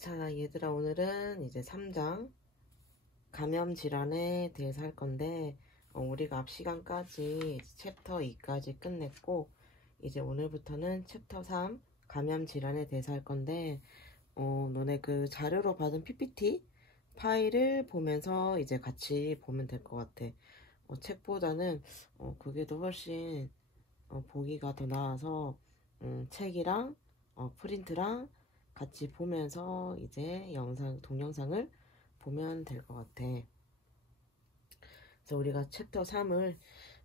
자, 얘들아, 오늘은 이제 3장 감염 질환에 대해서 할 건데, 우리가 앞 시간까지 챕터 2까지 끝냈고, 이제 오늘부터는 챕터 3 감염 질환에 대해서 할 건데, 너네 그 자료로 받은 PPT 파일을 보면서 이제 같이 보면 될 것 같아. 책보다는 그게 더 훨씬 보기가 더 나아서 책이랑 프린트랑 같이 보면서 이제 동영상을 보면 될 것 같아. 그래서 우리가 챕터 3을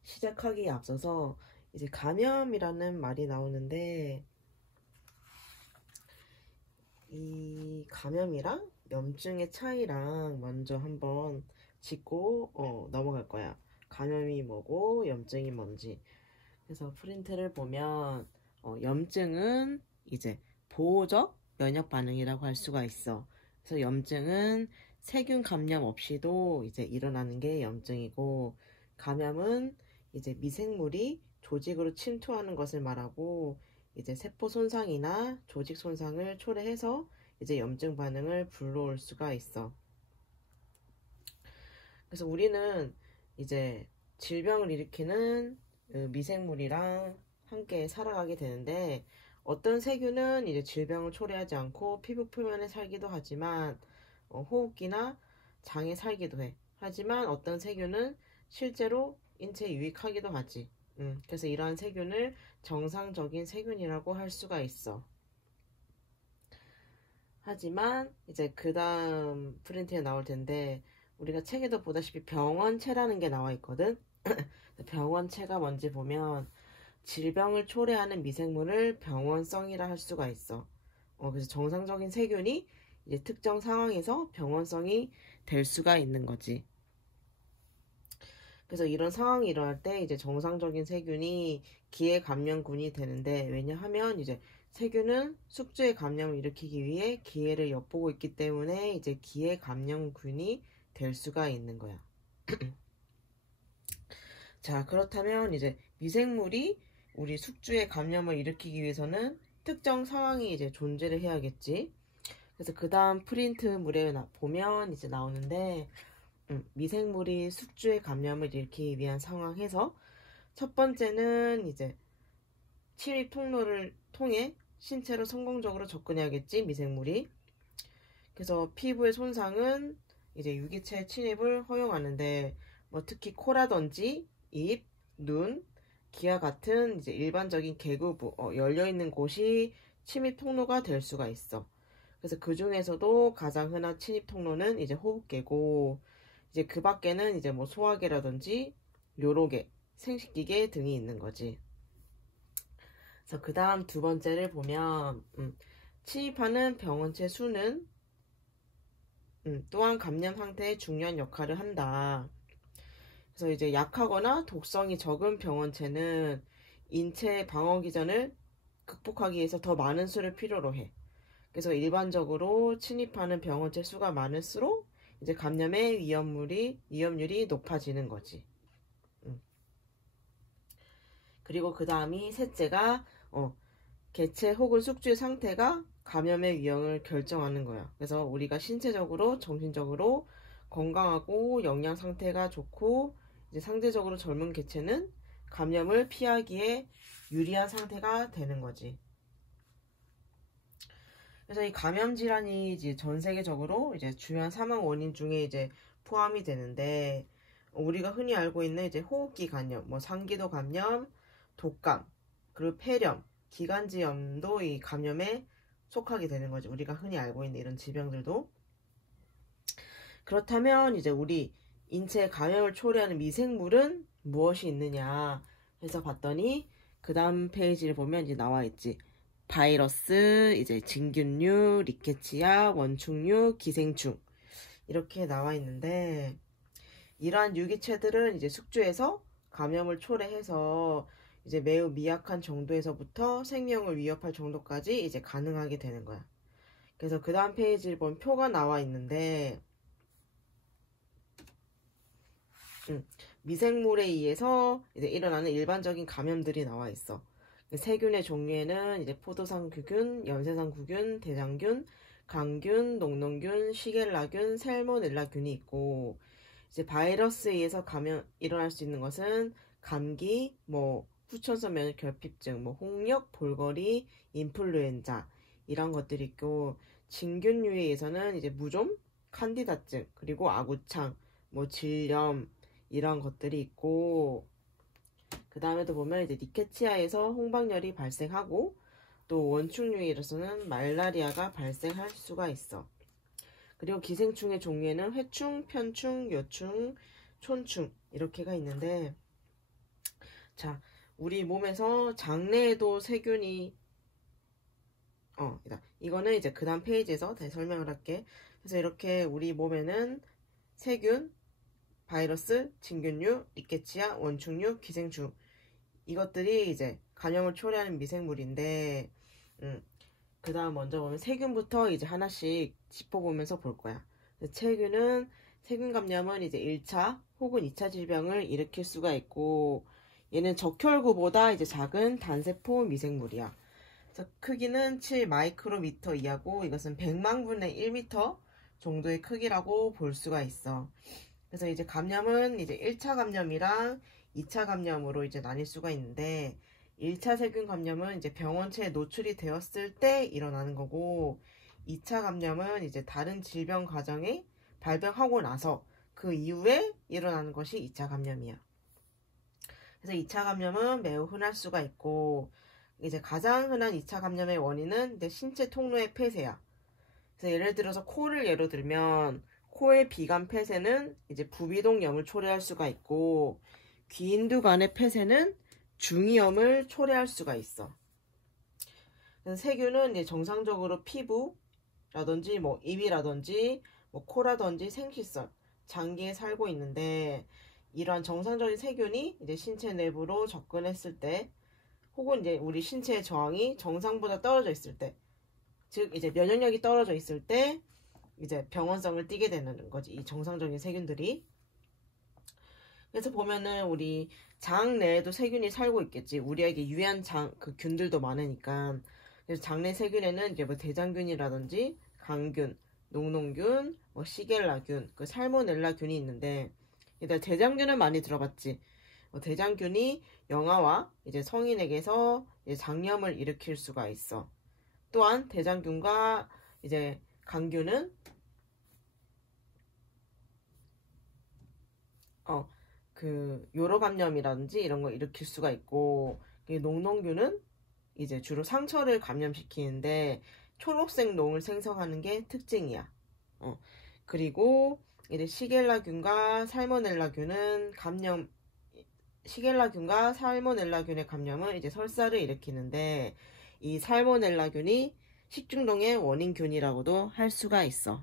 시작하기에 앞서서 이제 감염이라는 말이 나오는데, 이 감염이랑 염증의 차이랑 먼저 한번 짚고 넘어갈 거야. 감염이 뭐고 염증이 뭔지. 그래서 프린트를 보면 염증은 이제 보호적 면역 반응이라고 할 수가 있어. 그래서 염증은 세균 감염 없이도 이제 일어나는 게 염증이고, 감염은 이제 미생물이 조직으로 침투하는 것을 말하고, 이제 세포 손상이나 조직 손상을 초래해서 이제 염증 반응을 불러올 수가 있어. 그래서 우리는 이제 질병을 일으키는 미생물이랑 함께 살아가게 되는데, 어떤 세균은 이제 질병을 초래하지 않고 피부 표면에 살기도 하지만 호흡기나 장에 살기도 해. 하지만 어떤 세균은 실제로 인체에 유익하기도 하지. 그래서 이러한 세균을 정상적인 세균이라고 할 수가 있어. 하지만 이제 그 다음 프린트에 나올 텐데, 우리가 책에도 보다시피 병원체라는 게 나와 있거든. 병원체가 뭔지 보면 질병을 초래하는 미생물을 병원성이라 할 수가 있어. 그래서 정상적인 세균이 이제 특정 상황에서 병원성이 될 수가 있는 거지. 그래서 이런 상황이 일어날 때 이제 정상적인 세균이 기해 감염군이 되는데, 왜냐하면 이제 세균은 숙주의 감염을 일으키기 위해 기해를 엿보고 있기 때문에 이제 기해 감염군이 될 수가 있는 거야. 자, 그렇다면 이제 미생물이 우리 숙주의 감염을 일으키기 위해서는 특정 상황이 이제 존재를 해야겠지. 그래서 그 다음 프린트물에 보면 이제 나오는데, 미생물이 숙주의 감염을 일으키기 위한 상황에서 첫 번째는 이제 침입 통로를 통해 신체로 성공적으로 접근해야겠지, 미생물이. 그래서 피부의 손상은 이제 유기체 침입을 허용하는데, 뭐 특히 코라든지 입, 눈, 귀와 같은 이제 일반적인 계구부, 열려있는 곳이 침입 통로가 될 수가 있어. 그래서 그 중에서도 가장 흔한 침입 통로는 이제 호흡계고, 이제 그 밖에는 이제 뭐 소화계라든지 요로계, 생식기계 등이 있는 거지. 그래서 그 다음 두 번째를 보면, 침입하는 병원체 수는 또한 감염 상태에 중요한 역할을 한다. 그래서 이제 약하거나 독성이 적은 병원체는 인체 방어 기전을 극복하기 위해서 더 많은 수를 필요로 해. 그래서 일반적으로 침입하는 병원체 수가 많을수록 이제 감염의 위험률이 높아지는 거지. 그리고 그 다음이 셋째가 개체 혹은 숙주의 상태가 감염의 위험을 결정하는 거야. 그래서 우리가 신체적으로, 정신적으로 건강하고 영양 상태가 좋고 이제 상대적으로 젊은 개체는 감염을 피하기에 유리한 상태가 되는 거지. 그래서 이 감염 질환이 이제 전 세계적으로 이제 주요한 사망 원인 중에 이제 포함이 되는데, 우리가 흔히 알고 있는 이제 호흡기 감염, 뭐 상기도 감염, 독감, 그리고 폐렴, 기관지염도 이 감염에 속하게 되는 거지. 우리가 흔히 알고 있는 이런 질병들도. 그렇다면 이제 우리 인체에 감염을 초래하는 미생물은 무엇이 있느냐 해서 봤더니, 그 다음 페이지를 보면 이제 나와 있지. 바이러스, 이제 진균류, 리케치아, 원충류, 기생충 이렇게 나와 있는데, 이러한 유기체들은 이제 숙주에서 감염을 초래해서 이제 매우 미약한 정도에서부터 생명을 위협할 정도까지 이제 가능하게 되는 거야. 그래서 그 다음 페이지를 보면 표가 나와 있는데, 미생물에 의해서 이제 일어나는 일반적인 감염들이 나와 있어. 세균의 종류에는 이제 포도상구균, 염세상구균, 대장균, 강균, 녹농균, 시겔라균, 살모넬라균이 있고, 이제 바이러스에 의해서 감염 일어날 수 있는 것은 감기, 뭐 후천성 면역 결핍증, 뭐 홍역, 볼거리, 인플루엔자 이런 것들이 있고, 진균류에 의해서는 이제 무좀, 칸디다증, 그리고 아구창, 뭐 질염 이런 것들이 있고, 그 다음에도 보면 이제 니케치아에서 홍박열이 발생하고, 또 원충류에서는 말라리아가 발생할 수가 있어. 그리고 기생충의 종류에는 회충, 편충, 여충, 촌충 이렇게가 있는데, 자, 우리 몸에서 장내에도 세균이 이거는 이제 그 다음 페이지에서 다시 설명을 할게. 그래서 이렇게 우리 몸에는 세균, 바이러스, 진균류, 리케치아, 원충류, 기생충 이것들이 이제 감염을 초래하는 미생물인데, 그 다음 먼저 보면 세균부터 이제 하나씩 짚어보면서 볼 거야. 세균 감염은 이제 1차 혹은 2차 질병을 일으킬 수가 있고, 얘는 적혈구보다 이제 작은 단세포 미생물이야. 그래서 크기는 7 마이크로미터 이하고, 이것은 100만 분의 1미터 정도의 크기라고 볼 수가 있어. 그래서 이제 감염은 이제 1차 감염이랑 2차 감염으로 이제 나뉠 수가 있는데, 1차 세균 감염은 이제 병원체에 노출이 되었을 때 일어나는 거고, 2차 감염은 이제 다른 질병 과정에 발병하고 나서 그 이후에 일어나는 것이 2차 감염이야. 그래서 2차 감염은 매우 흔할 수가 있고, 이제 가장 흔한 2차 감염의 원인은 이제 신체 통로의 폐쇄야. 그래서 예를 들어서 코를 예로 들면, 코의 비관 폐쇄는 이제 부비동염을 초래할 수가 있고, 귀인두간의 폐쇄는 중이염을 초래할 수가 있어. 그래서 세균은 이제 정상적으로 피부라든지 뭐 입이라든지 뭐 코라든지 생식선, 장기에 살고 있는데, 이러한 정상적인 세균이 이제 신체 내부로 접근했을 때, 혹은 이제 우리 신체의 저항이 정상보다 떨어져 있을 때, 즉 이제 면역력이 떨어져 있을 때 이제 병원성을 띠게 되는 거지, 이 정상적인 세균들이. 그래서 보면은 우리 장 내에도 세균이 살고 있겠지. 우리에게 유해한 그 균들도 많으니까. 그래서 장내 세균에는 이제 뭐 대장균이라든지 강균, 녹농균, 뭐 시겔라균, 그 살모넬라균이 있는데, 일단 대장균은 많이 들어봤지. 대장균이 영아와 이제 성인에게서 이제 장염을 일으킬 수가 있어. 또한 대장균과 이제 강균은 그 요로 감염이라든지 이런 거 일으킬 수가 있고, 녹농균은 이제 주로 상처를 감염시키는데 초록색 농을 생성하는 게 특징이야. 그리고 이제 시겔라균과 살모넬라균의 감염은 이제 설사를 일으키는데, 이 살모넬라균이 식중독의 원인균이라고도 할 수가 있어.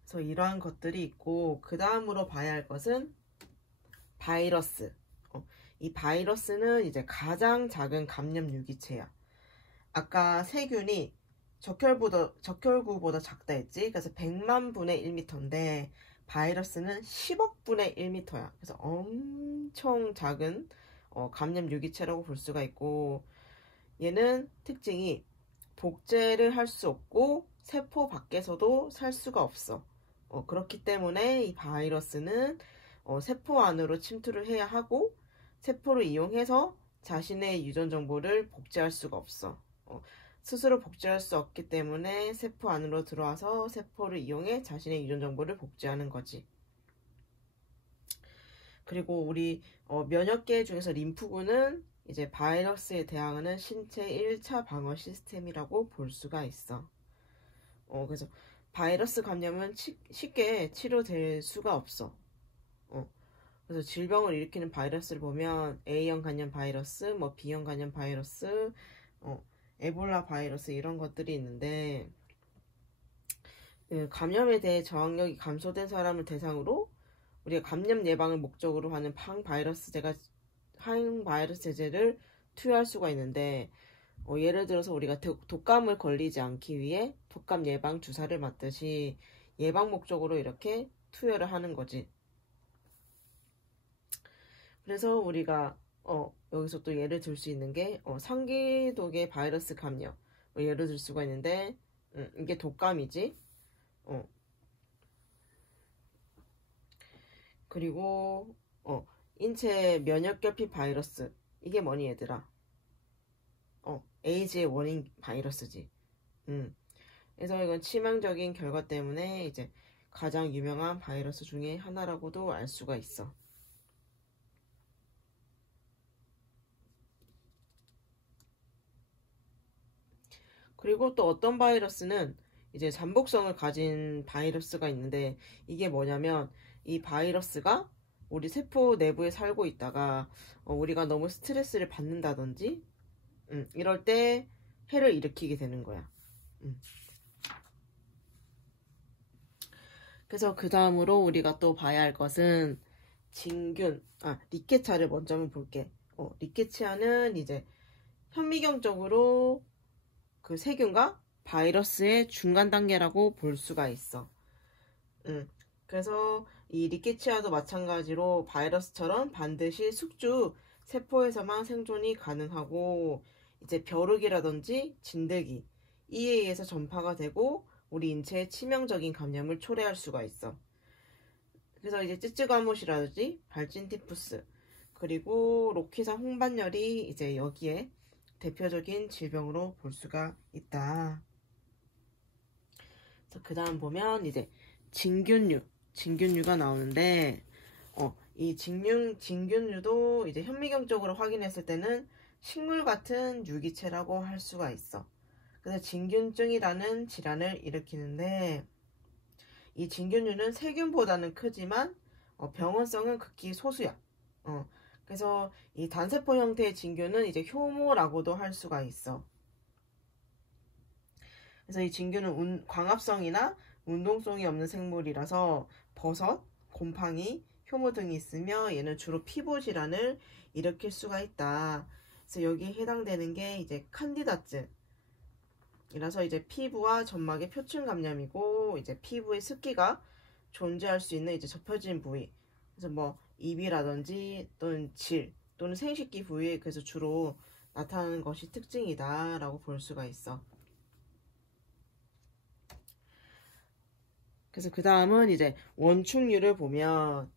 그래서 이러한 것들이 있고, 그 다음으로 봐야 할 것은 바이러스. 이 바이러스는 이제 가장 작은 감염 유기체야. 아까 세균이 적혈구보다 작다 했지. 그래서 100만 분의 1미터인데 바이러스는 10억 분의 1미터야. 그래서 엄청 작은 감염 유기체라고 볼 수가 있고, 얘는 특징이 복제를 할 수 없고 세포 밖에서도 살 수가 없어. 그렇기 때문에 이 바이러스는 세포 안으로 침투를 해야 하고, 세포를 이용해서 자신의 유전 정보를 복제할 수가 없어. 스스로 복제할 수 없기 때문에 세포 안으로 들어와서 세포를 이용해 자신의 유전 정보를 복제하는 거지. 그리고 우리 면역계 중에서 림프구는 이제 바이러스에 대항하는 신체 1차 방어 시스템이라고 볼 수가 있어. 그래서 바이러스 감염은 쉽게 치료될 수가 없어. 그래서 질병을 일으키는 바이러스를 보면 A형 간염 바이러스, 뭐 B형 간염 바이러스, 에볼라 바이러스 이런 것들이 있는데, 감염에 대해 저항력이 감소된 사람을 대상으로 우리가 감염 예방을 목적으로 하는 항바이러스 제제를 투여할 수가 있는데, 예를 들어서 우리가 독감을 걸리지 않기 위해 독감 예방 주사를 맞듯이 예방 목적으로 이렇게 투여를 하는 거지. 그래서 우리가 여기서 또 예를 들 수 있는 게 상기독의 바이러스 감염은 예를 들 수가 있는데, 이게 독감이지. 그리고 인체 면역결핍 바이러스, 이게 뭐니 얘들아? 에이즈의 원인 바이러스지. 그래서 이건 치명적인 결과 때문에 이제 가장 유명한 바이러스 중에 하나라고도 알 수가 있어. 그리고 또 어떤 바이러스는 이제 잠복성을 가진 바이러스가 있는데, 이게 뭐냐면 이 바이러스가 우리 세포 내부에 살고 있다가 우리가 너무 스트레스를 받는다든지 이럴 때 해를 일으키게 되는 거야. 그래서 그 다음으로 우리가 또 봐야 할 것은 진균, 리케치아를 먼저 한번 볼게. 리케치아는 이제 현미경적으로 그 세균과 바이러스의 중간 단계라고 볼 수가 있어. 그래서 이 리케치아도 마찬가지로 바이러스처럼 반드시 숙주 세포에서만 생존이 가능하고, 이제 벼룩이라든지 진드기 이에 의해서 전파가 되고 우리 인체에 치명적인 감염을 초래할 수가 있어. 그래서 이제 쯔쯔가못이라든지 발진티푸스 그리고 로키사 홍반열이 이제 여기에 대표적인 질병으로 볼 수가 있다. 그래서 그 다음 보면 이제 진균류가 나오는데, 이 진균류도 이제 현미경적으로 확인했을 때는 식물 같은 유기체라고 할 수가 있어. 그래서 진균증이라는 질환을 일으키는데, 이 진균류는 세균보다는 크지만 병원성은 극히 소수야. 그래서 이 단세포 형태의 진균은 이제 효모라고도 할 수가 있어. 그래서 이 진균은 광합성이나 운동성이 없는 생물이라서 버섯, 곰팡이, 효모 등이 있으며 얘는 주로 피부 질환을 일으킬 수가 있다. 그래서 여기에 해당되는 게 이제 칸디다증 이라서 이제 피부와 점막의 표층 감염이고, 이제 피부에 습기가 존재할 수 있는 이제 접혀진 부위, 그래서 뭐 입이라든지 또는 질 또는 생식기 부위에 그래서 주로 나타나는 것이 특징이다 라고 볼 수가 있어. 그래서 그 다음은 이제 원충류를 보면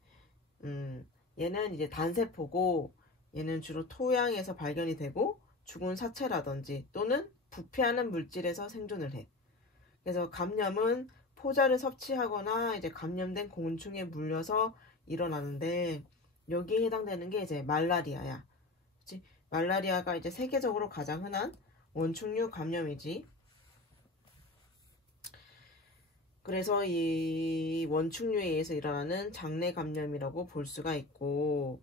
얘는 이제 단세포고, 얘는 주로 토양에서 발견이 되고 죽은 사체라든지 또는 부패하는 물질에서 생존을 해. 그래서 감염은 포자를 섭취하거나 이제 감염된 곤충에 물려서 일어나는데, 여기에 해당되는 게 이제 말라리아야. 그치? 말라리아가 이제 세계적으로 가장 흔한 원충류 감염이지. 그래서 이 원충류에 의해서 일어나는 장내 감염이라고 볼 수가 있고,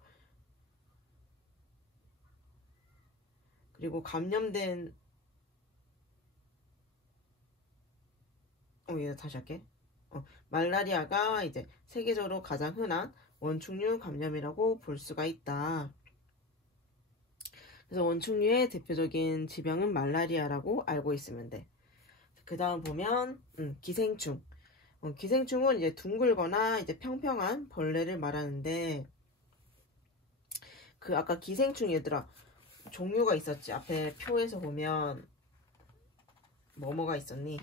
그리고 감염된 얘 다시 할게. 말라리아가 이제 세계적으로 가장 흔한 원충류 감염이라고 볼 수가 있다. 그래서 원충류의 대표적인 질병은 말라리아라고 알고 있으면 돼. 그 다음 보면 기생충. 기생충은 이제 둥글거나 이제 평평한 벌레를 말하는데, 그 아까 기생충 얘들아 종류가 있었지. 앞에 표에서 보면 뭐가 있었니?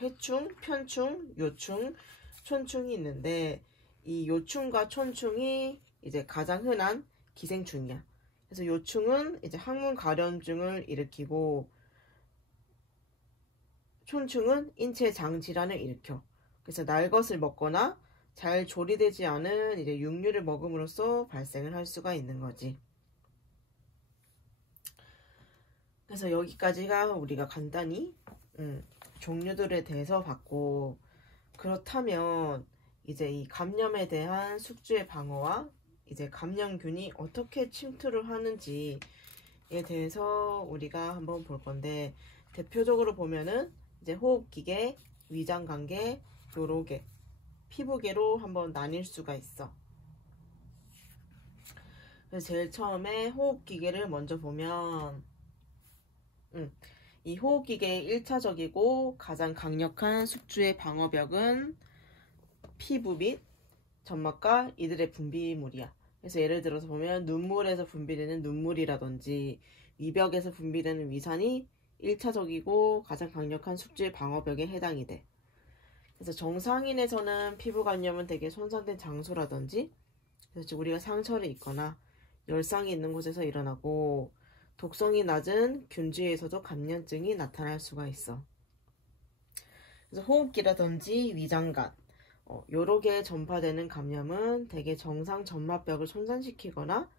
회충, 편충, 요충, 촌충이 있는데, 이 요충과 촌충이 이제 가장 흔한 기생충이야. 그래서 요충은 이제 항문 감염증을 일으키고, 촌충은 인체 장 질환을 일으켜. 그래서 날 것을 먹거나 잘 조리되지 않은 이제 육류를 먹음으로써 발생을 할 수가 있는 거지. 그래서 여기까지가 우리가 간단히 종류들에 대해서 봤고, 그렇다면 이제 이 감염에 대한 숙주의 방어와 이제 감염균이 어떻게 침투를 하는지에 대해서 우리가 한번 볼 건데, 대표적으로 보면은 이제 호흡기계, 위장관계, 요로계, 피부계로 한번 나뉠 수가 있어. 그래서 제일 처음에 호흡기계를 먼저 보면, 이 호흡기계의 1차적이고 가장 강력한 숙주의 방어벽은 피부 및 점막과 이들의 분비물이야. 그래서 예를 들어서 보면 눈물에서 분비되는 눈물이라든지 위벽에서 분비되는 위산이 1차적이고 가장 강력한 숙주의 방어벽에 해당이 돼. 그래서 정상인에서는 피부 감염은 되게 손상된 장소라든지 그래서 우리가 상처를 입거나 열상이 있는 곳에서 일어나고 독성이 낮은 균주에서도 감염증이 나타날 수가 있어. 그래서 호흡기라든지 위장관 여러 개 전파되는 감염은 대개 정상 점막벽을 손상시키거나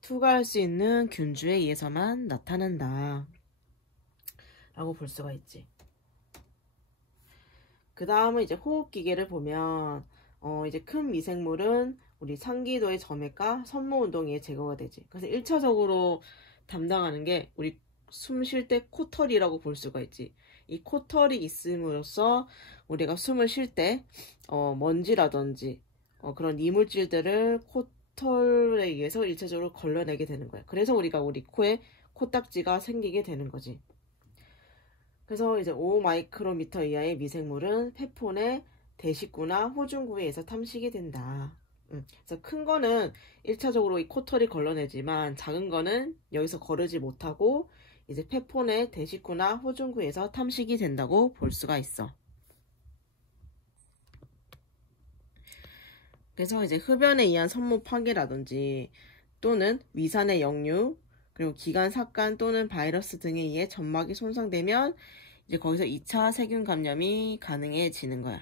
투과할 수 있는 균주에 의해서만 나타난다 라고 볼 수가 있지. 그 다음은 이제 호흡기계를 보면 이제 큰 미생물은 우리 상기도의 점액과 섬모운동에 제거가 되지. 그래서 1차적으로 담당하는 게 우리 숨 쉴 때 코털이라고 볼 수가 있지. 이 코털이 있음으로써 우리가 숨을 쉴 때 먼지라든지 그런 이물질들을 코털에 의해서 1차적으로 걸러내게 되는 거야. 그래서 우리가 우리 코에 코딱지가 생기게 되는 거지. 그래서 이제 5마이크로미터 이하의 미생물은 폐폰의 대식구나 호중구에서 탐식이 된다. 그래서 큰 거는 1차적으로 이 코털이 걸러내지만 작은 거는 여기서 거르지 못하고 이제 폐폰의 대식구나 호중구에서 탐식이 된다고 볼 수가 있어. 그래서 이제 흡연에 의한 섬모 파괴라든지 또는 위산의 역류 그리고 기관 삭간 또는 바이러스 등에 의해 점막이 손상되면 이제 거기서 2차 세균 감염이 가능해지는 거야.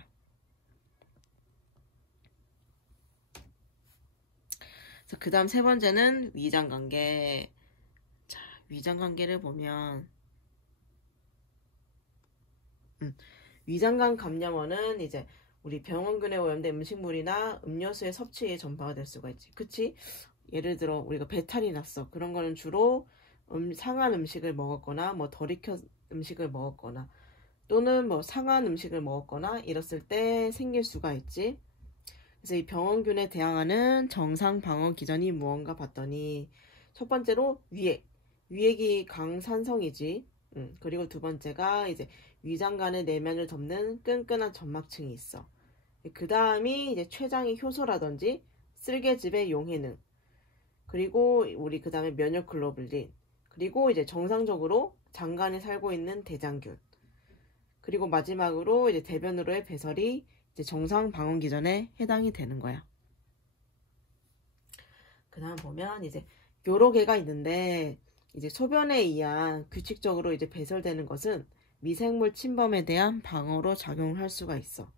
그 다음 세 번째는 위장관계. 자, 위장관계를 보면 위장관 감염원은 이제 우리 병원균에 오염된 음식물이나 음료수의 섭취에 전파가 될 수가 있지. 그치? 예를 들어 우리가 배탈이 났어. 그런 거는 주로 상한 음식을 먹었거나 뭐 덜 익힌 음식을 먹었거나 또는 뭐 상한 음식을 먹었거나 이랬을 때 생길 수가 있지. 그래서 이 병원균에 대항하는 정상 방어 기전이 무언가 봤더니 첫 번째로 위액이 강산성이지. 그리고 두 번째가 이제 위장관의 내면을 덮는 끈끈한 점막층이 있어. 그 다음이 이제 췌장의 효소라든지 쓸개즙의 용해능. 그리고 우리 그 다음에 면역글로불린. 그리고 이제 정상적으로 장관에 살고 있는 대장균. 그리고 마지막으로 이제 대변으로의 배설이 이제 정상 방어 기전에 해당이 되는 거야. 그 다음 보면 이제 여러 개가 있는데 이제 소변에 의한 규칙적으로 이제 배설되는 것은 미생물 침범에 대한 방어로 작용을 할 수가 있어.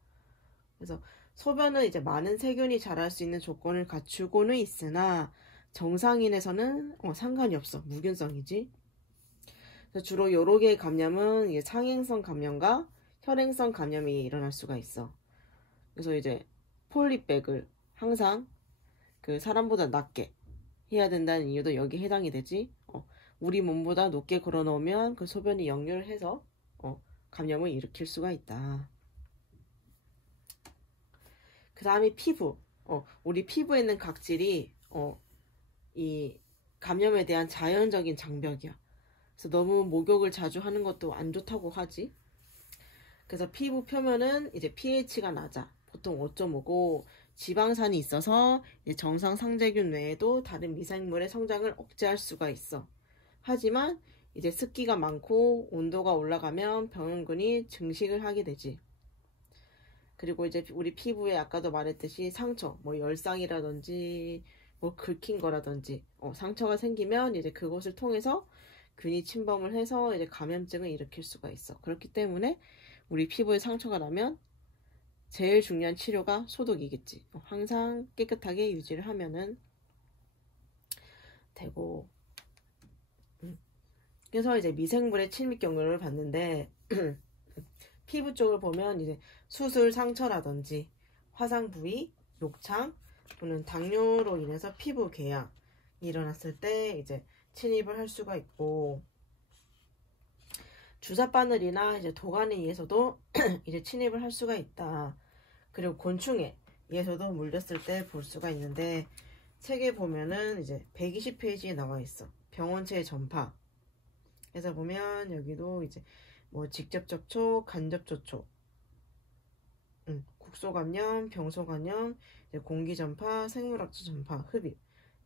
그래서 소변은 이제 많은 세균이 자랄 수 있는 조건을 갖추고는 있으나 정상인에서는 상관이 없어. 무균성이지. 그래서 주로 여러 개의 감염은 이게 상행성 감염과 혈행성 감염이 일어날 수가 있어. 그래서 이제 폴리백을 항상 그 사람보다 낮게 해야 된다는 이유도 여기 해당이 되지. 우리 몸보다 높게 걸어 놓으면 그 소변이 역류를 해서 감염을 일으킬 수가 있다. 그 다음에 피부. 우리 피부에 있는 각질이 이 감염에 대한 자연적인 장벽이야. 그래서 너무 목욕을 자주 하는 것도 안 좋다고 하지. 그래서 피부 표면은 이제 pH가 낮아. 보통 5.5고 지방산이 있어서 이제 정상 상재균 외에도 다른 미생물의 성장을 억제할 수가 있어. 하지만 이제 습기가 많고 온도가 올라가면 병원균이 증식을 하게 되지. 그리고 이제 우리 피부에 아까도 말했듯이 상처, 뭐 열상이라든지 뭐 긁힌 거라든지 상처가 생기면 이제 그것을 통해서 균이 침범을 해서 이제 감염증을 일으킬 수가 있어. 그렇기 때문에 우리 피부에 상처가 나면 제일 중요한 치료가 소독이겠지. 항상 깨끗하게 유지를 하면은 되고. 그래서 이제 미생물의 침입 경로를 봤는데 피부 쪽을 보면 이제 수술 상처라든지 화상 부위, 욕창 또는 당뇨로 인해서 피부 궤양이 일어났을 때 이제 침입을 할 수가 있고 주사바늘이나 이제 도관에 의해서도 이제 침입을 할 수가 있다. 그리고 곤충에 의해서도 물렸을 때 볼 수가 있는데 책에 보면은 이제 120페이지에 나와 있어. 병원체의 전파. 그래서 보면 여기도 이제 뭐 직접 접촉, 간접 접촉, 국소감염, 병소감염, 공기전파, 생물학적 전파, 흡입,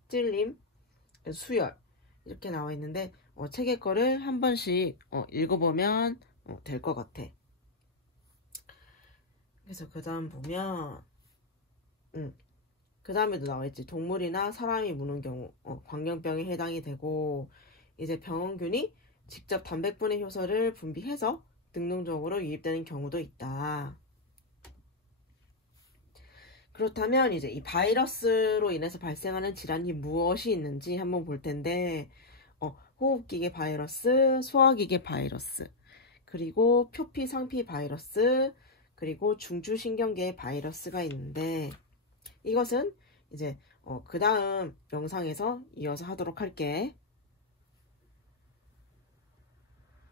찔림, 수열, 이렇게 나와 있는데 책의 거를 한 번씩 읽어보면 될 것 같아. 그래서 그 다음 보면 그 다음에도 나와있지. 동물이나 사람이 무는 경우 광견병에 해당이 되고, 이제 병원균이 직접 단백분해 효소를 분비해서 능동적으로 유입되는 경우도 있다. 그렇다면 이제 이 바이러스로 인해서 발생하는 질환이 무엇이 있는지 한번 볼 텐데, 호흡기계 바이러스, 소화기계 바이러스, 그리고 표피 상피 바이러스, 그리고 중추신경계 바이러스가 있는데, 이것은 이제 그 다음 영상에서 이어서 하도록 할게.